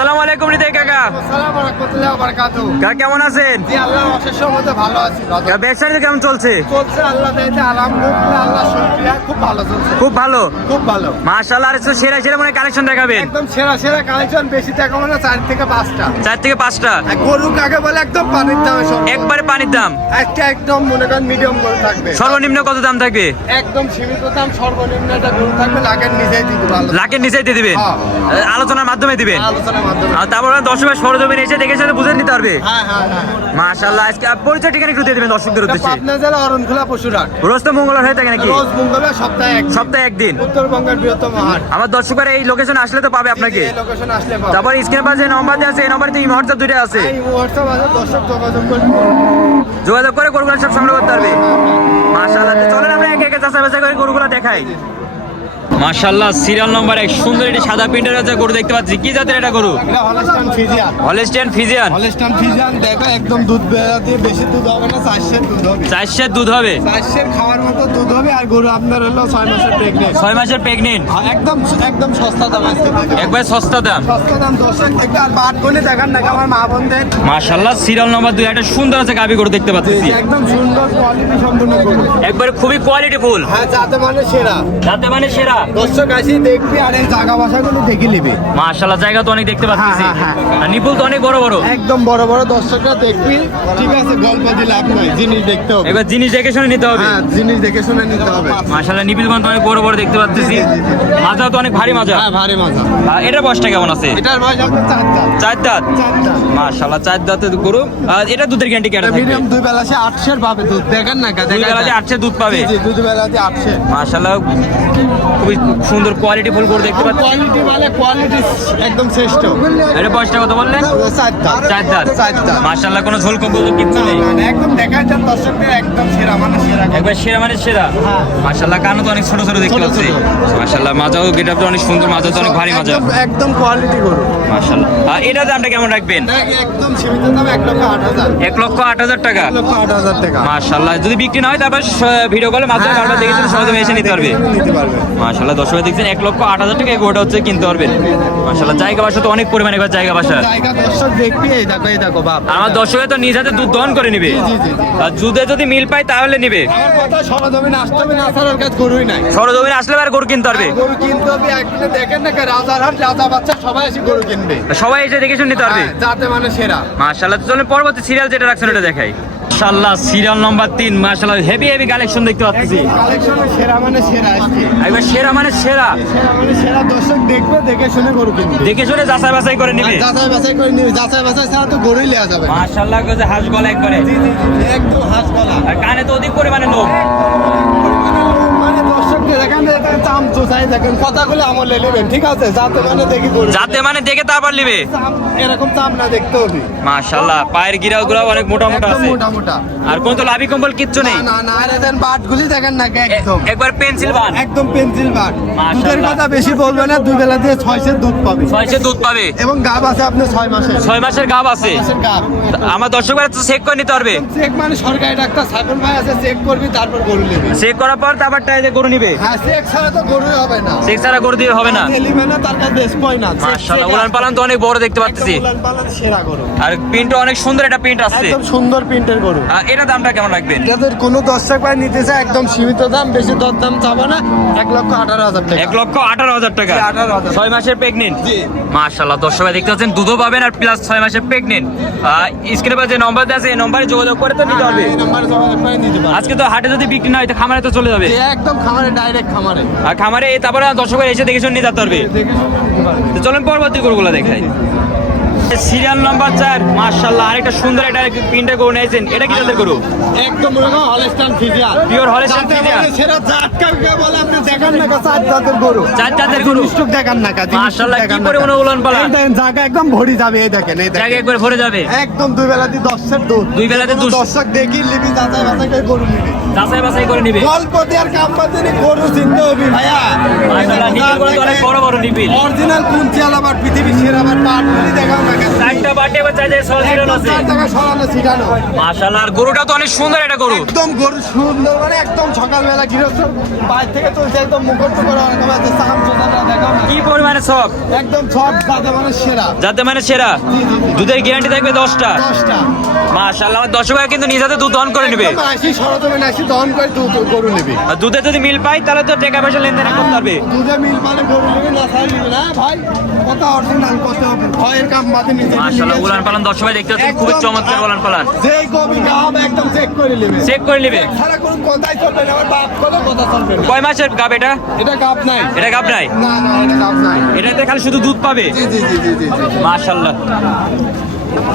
আসসালামু আলাইকুম হৃদয় কাকা। আসসালামু রাহমাতুল্লাহি ওয়া বারাকাতুহু। কাকা কেমন আছেন? জি আল্লাহর অশেষ রহমতে ভালো আছি। কাকা ব্যবসা কেমন চলছে? চলছে আল্লাহ দয়াতে আলহামদুলিল্লাহ, আল্লাহ শুকরিয়া, খুব ভালো চলছে। খুব ভালো, খুব ভালো। মাশাআল্লাহ। আর সেরা সেরা মনে কালেকশন দেখাবেন? একদম সেরা সেরা কালেকশন, বেশি টাকা মানে 4 থেকে 5টা। 4 থেকে 5টা গরু কাকে বলে একদম পানির দামে সব। একবারে পানির দাম। একটা একদম মনে করেন মিডিয়াম গরু থাকবে। সর্বনিম্ন কত দাম থাকবে? একদম সীমিত দাম, সর্বনিম্ন একটা গরু থাকবে লাখের নিচেই দিতে পারবো। লাখের নিচেই দিয়ে দিবেন? হ্যাঁ। আলোচনার মাধ্যমে দিবেন? আলোচনার মাধ্যমে। আর তারপর দর্শকের সরজমিনে এসে দেখে সেটা বুঝে নিতে পারবে। হ্যাঁ হ্যাঁ হ্যাঁ। মাশাআল্লাহ। আজকে পরিচয় ঠিকানা একটু দিয়ে দিবেন দর্শকদের উদ্দেশ্যে। পাবনা জেলা অরণখোলা পশুরহাট। রোজ তো মঙ্গলবার হয়ে থাকে নাকি? রোজ মঙ্গলবার, সপ্তাহে একদিন। উত্তরবঙ্গের বৃহত্তম হাট। আমার দর্শকরা এই লোকেশনে আসলে তো পাবে আপনাকে। এই লোকেশন আসলে পাবে। তারপর স্ক্রিনে পাশে যে নম্বর দেওয়া আছে, এই নম্বরে তো হোয়াটসঅ্যাপ দুটো আছে। এই হোয়াটসঅ্যাপ আছে, দর্শক যোগাযোগ করবে। যোগাযোগ করে গরুগুলো সব সংগ্রহ করতে পারবে। মাশাআল্লাহ। তো চলেন আমরা একে একে যাচাই বাছাই করে গরুগুলো দেখাই। মাশাআল্লাহ। সিরিয়াল নম্বর 1 সুন্দর একটি সাদা প্রিন্টের আছে গরু দেখতে পাচ্ছি। কি জাতের এটা গরু? এটা Holstein Friesian. Holstein Friesian. Holstein Friesian দেখো, একদম দুধ বেরাতে, বেশি দুধ হবে না, 4 সের দুধ হবে। 4 সের দুধ হবে? 4 সের খাওয়ার মতো দুধ হবে। আর গরু আপনার হলো 6 মাসের প্রেগনেন্ট। 6 মাসের প্রেগনেন্ট। একদম একদম সস্তা দাম আজকে দিতে। একবার সস্তা দাম। সস্তা দাম, দর্শক দেখবে। আর বাট গুলি দেখান না আমার মা বোনদের। মাশাআল্লাহ। সিরিয়াল নম্বর 2 একটা সুন্দর আছে গাবি গরু দেখতে পাচ্ছি। একদম সুন্দর কোয়ালিটি সম্পূর্ণ গরু। একবারে খুবই কোয়ালিটি ফুল। হ্যাঁ, যাতে মানে সেরা। যাতে মানে সেরা। দর্শক আসি দেখবি, আর এই জায়গা বাসাগুলো দেখে নিবি। মাশাআল্লাহ। জায়গা তো অনেক দেখতে পাচ্ছি। হ্যাঁ, হ্যাঁ, আর নিপুল তো অনেক বড় বড়। একদম বড় বড়। দর্শকরা দেখবি, ঠিক আছে, গল্প দিলে লাভ নাই, জিনিস দেখতে হবে। এবার জিনিস দেখে শুনে নিতে হবে। হ্যাঁ, জিনিস দেখে শুনে নিতে হবে। মাশাআল্লাহ। নিপিল তো অনেক বড় বড় দেখতে পাচ্ছি। মাজা তো অনেক ভারী মাজা। হ্যাঁ, ভারী মজা। আর এটার বয়সটা কেমন আছে? এটার বয়স আপনার 4 দাঁত। 4 দাঁত। 4 দাঁত। মাশাআল্লাহ। 4 দাঁতের গরু। আর এটা দুধের গ্যারান্টি কেটে থাকবে? মিডিয়াম 2 বেলাতে 800 পাবে দুধ। দেখেন না, দুই বেলাতে 8 দুধ পাবে। জি, 2 বেলাতে 800। মাশাআল্লাহ। খুবই সুন্দর কোয়ালিটি ফুল গরু দেখতে পাচ্ছি। কোয়ালিটি মানে কোয়ালিটি একদম শ্রেষ্ঠ। এটা বয়সটা কত বললেন? 4 দাঁত। 4 দাঁত। 4 দাঁত। মাশাআল্লাহ। কোনো ঝোল কম কিচ্ছু নেই। একদম দেখায় যান দর্শকদের, একদম সেরা মানে সেরা। একবার সেরা মানে সেরা। হ্যাঁ। মাশাআল্লাহ। কানও তো অনেক ছোট ছোট দেখতে ছোট পাচ্ছি। ছোট। মাশাআল্লাহ। মাজাও গেটআপটা অনেক সুন্দর। মাজা তো অনেক ভারী মাজা। একদম কোয়ালিটি গরু। মাশাআল্লাহ। আর এটা দামটা কেমন রাখবেন? একদম সীমিত দাম 1,08,000। 1,08,000 টাকা। 1,08,000 টাকা। মাশাআল্লাহ। যদি বিক্রি না হয় তারপর ভিডিও কলের মাধ্যমে বারবার দেখে শুনে সহজে এসে নিতে পারবে। নিতে পারবে। মাশাআল্লাহ। দর্শক দেখছেন 1,08,000 টাকা এই গরুটা হচ্ছে কিনতে পারবেন। মাশাআল্লাহ। জায়গা বাসা তো অনেক পরিমাণে এবার জায়গা বাসা। জায়গা দর্শক দেখবি, এই দেখো বাপ। আর আমার দর্শকে তো নিজ হাতে দুধ দহন করে নিবে। জি, জি, জি। আর দুধে যদি মিল পায় তাহলে নিবে। আমার কথা সরজমিনে আসতে হবে না, আসার কাছে গরুই নাই। সরজমিনে আসলে আর গরু কিনতে পারবে। গরু কিনতে হবে। একদিনে দেখেন না, রাজারহাট রাজা বাচ্চা সবাই এসে গরু কিনবে। সবাই এসে দেখে শুনে নিতে পারবে। হ্যাঁ, যাতে মানে সেরা। মাশাআল্লাহ। চলুন পরবর্তী সিরিয়াল যেটা রাখছেন ওটা দেখাই। মাশাআল্লাহ। Serial number 3। মাশাআল্লাহ। হেভি হেভি কালেকশন দেখতে পাচ্ছি। কালেকশনে সেরা মানে সেরা আজকে। একবার সেরা মানে সেরা। সেরা মানে সেরা, দর্শক দেখবে, দেখে শুনে গরু কিনবে। দেখে শুনে যাচাই বাছাই করে নিবে। যাচাই বাছাই করে নিবে। যাচাই বাছাই ছাড়া তো গরুই নেওয়া যাবে না। মাশাআল্লাহ। গজে হাঁস গলা একবারে। একদম হাঁস গলা। আর কানে তো অধিক পরিমাণে লোক। মানে দর্শককে দেখেন, এটা চাম চোষাই দেখেন, কথাগুলো আমলে নেবেন, ঠিক আছে, যাতে মানে দেখি গরু। যাতে মানে দেখে তারপর নিবে। চাম এরকম চাম না দেখতে হবে। মাশাআল্লাহ। পায়ের গিরাও গুলো অনেক মোটা মোটা একদম আছে। মোটা মোটা। আর কোন তো লাভি কম্বল কিচ্ছু নেই। না না, আর এদের বাটগুলি দেখেন না, একদম একবার পেন্সিল বান। একদম পেন্সিল বাট। মাশাআল্লাহ। দুধের কথা বেশি বলবে না, 2 বেলা দিয়ে 6 সের দুধ পাবে। 6 সের দুধ পাবে। এবং গাব আছে আপনার 6 মাসের। 6 মাসের গাব আছে। 6 মাসের গাব। আমার দর্শকরা তো চেক করে নিতে পারবে। চেক মানে সরকারি ডাক্তার সাইফুল ভাই আছে, চেক করবি, তারপর গরু নেবে। চেক করার পর তারপর টাইতে গরু নিবে। হ্যাঁ, চেক ছাড়া তো গরুই হবে না। চেক ছাড়া গরু দিয়ে হবে না। নেবে না, তার কাছে দেশ পায় না। মাশাআল্লাহ। উলান পালান তো অনেক বড় দেখতে পাচ্ছি। উলান পালান সেরা গরু। আর প্রিন্টও অনেক সুন্দর একটা প্রিন্ট আছে। একদম সুন্দর প্রিন্টের গরু। আর এটা দামটা কেমন রাখবেন? যাদের কোনো দর্শক ভাই নিতে চায়, একদম সীমিত দাম, বেশি দরদাম চাবো না, 1,18,000 টাকা। 1,18,000 টাকা। 18,000 6 মাসের প্রেগনেন্ট। জি। মাশাআল্লাহ। দর্শক ভাই দেখতে পাচ্ছেন দুধও পাবেন আর প্লাস 6 মাসের প্রেগনেন্ট। স্ক্রিনে পর যে নম্বর দেওয়া আছে এই নম্বরে যোগাযোগ করে তো নিতে হবে। এই নাম্বারে যোগাযোগ করে নিতে পারবে। আজকে তো হাটে যদি বিক্রি না হয় তো খামারে তো চলে যাবে। যে একদম খামারে, ডাইরেক্ট খামারে। আর খামারে তারপরে দর্শক এসে দেখে শুনে নিতে পারবে। দেখে শুনে নিতে পারবে। তো চলুন পরবর্তী গরুগুলো দেখাই। Serial number 4। মাশাআল্লাহ। আরেকটা সুন্দর একটা প্রিন্টের গরু নিয়েছেন। এটা কি জাতের গরু? একদম মনে করো হলস্টাইন ফ্রিজিয়ান। পিওর হলস্টাইন যাতে ফ্রিজিয়ান। বলে সেরা জাত কাকে বলে আপনি দেখেন না, 4 জাতের গরু। 4 জাতের গরু। জিনিসটুক দেখেন না, মাশাআল্লাহ। কি পরিমাণে উলান পালান। এই দেখেন, জায়গা একদম ভরি যাবে, এই দেখেন, এই জায়গা দেখেন। একবার ভরে যাবে। একদম 2 বেলা দিয়ে 10 সের দুধ। 2 বেলাতে কোনো 2 দর্শক দেখি লিবি, যাচাই বাছাই করে গরু নিবি। যাচাই বাছাই করে নিবে। গল্প দিয়ে আর কাম বাদ দিয়ে গরু চিনতে হবে ভাইয়া। মাশাআল্লাহ। নিপিলগুলো তো অনেক বড় বড় নিপিল। অরিজিনাল কুঞ্চিয়ালা বাট, পৃথিবীর সেরা বাট, বাটগুলি দেখাও না কেন। 4টা বাটে বা চাইতে সল ছিটানো আছে। 4 টাকা সরানো ছিটানো। মাশাআল্লাহ, আর গরুটা তো অনেক সুন্দর একটা গরু। একদম গরু সুন্দর, মানে একদম সকালবেলা গৃহস্থ বাইরে থেকে তুলছে, একদম মুখর টুকর অনেক আছে, চাম চোদাটা দেখাও না। কি পরিমাণে সব, একদম সব যাতে মানে সেরা। যাতে মানে সেরা। দুধের গ্যারান্টি থাকবে 10টা। 10টা। মাশাআল্লাহ, আমার দর্শকরা কিন্তু নিজ হাতে দুধ দহন করে নেবে। একদম আসি সরজমিনে আসি দহন করে দুধ গরু নেবে। আর দুধে যদি মিল পাই তাহলে তো টাকা পয়সা লেনদেন করতে পারবে। দুধে মিল মানে গরু নেবে, না ছাড়া নেবে না ভাই। কত অরিজিনাল, কত ভয়ের কাম বাদে নিজে মাশাআল্লাহ, উলান পালান দর্শকরা দেখতে পাচ্ছেন, খুবই চমৎকার উলান পালান। যে কবি গাব একদম চেক করে নেবে। চেক করে নেবে। সারা কোন কথাই চলবে না, আমার বাপ কোনো কথা চলবে না। কয় মাসের গাব এটা? এটা গাব নাই। এটা গাব নাই? না না, এটা গাব নাই। এটাতে খালি শুধু দুধ পাবে। জি জি জি জি জি জি। মাশাআল্লাহ,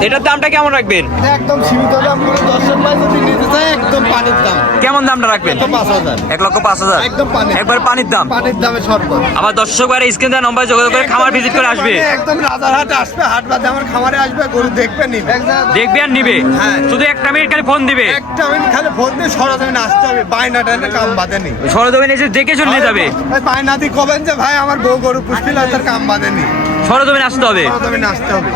এটার দামটা কেমন রাখবেন? এটা একদম সীমিত দাম, করে দর্শক ভাই যদি নিতে চায় একদম পানির দাম। কেমন দামটা রাখবেন? 5,000। 1,05,000 একদম পানি। একবার পানির দাম। পানির দামে সরকার। আবার দর্শক ভাইরা স্ক্রিন দেওয়া নম্বরে যোগাযোগ করে খামার ভিজিট করে আসবে। একদম রাজারহাট আসবে, হাট বাদে আমার খামারে আসবে, গরু দেখবে নিবে। দেখবে আর নিবে। হ্যাঁ। শুধু একটা মিনিট খালি ফোন দিবে। একটা মিনিট খালি ফোন দিয়ে সরজমিনে আসতে হবে, বাইনাটা কাম বাদে নি। সরজমিনে এসে দেখে শুনে নিয়ে যাবে। বাইনা দিয়ে কবেন যে ভাই আমার বউ গরু পুষ্টিল, তার কাম বাদে নি। সরজমিনে আসতে হবে। সরজমিনে আসতে হবে।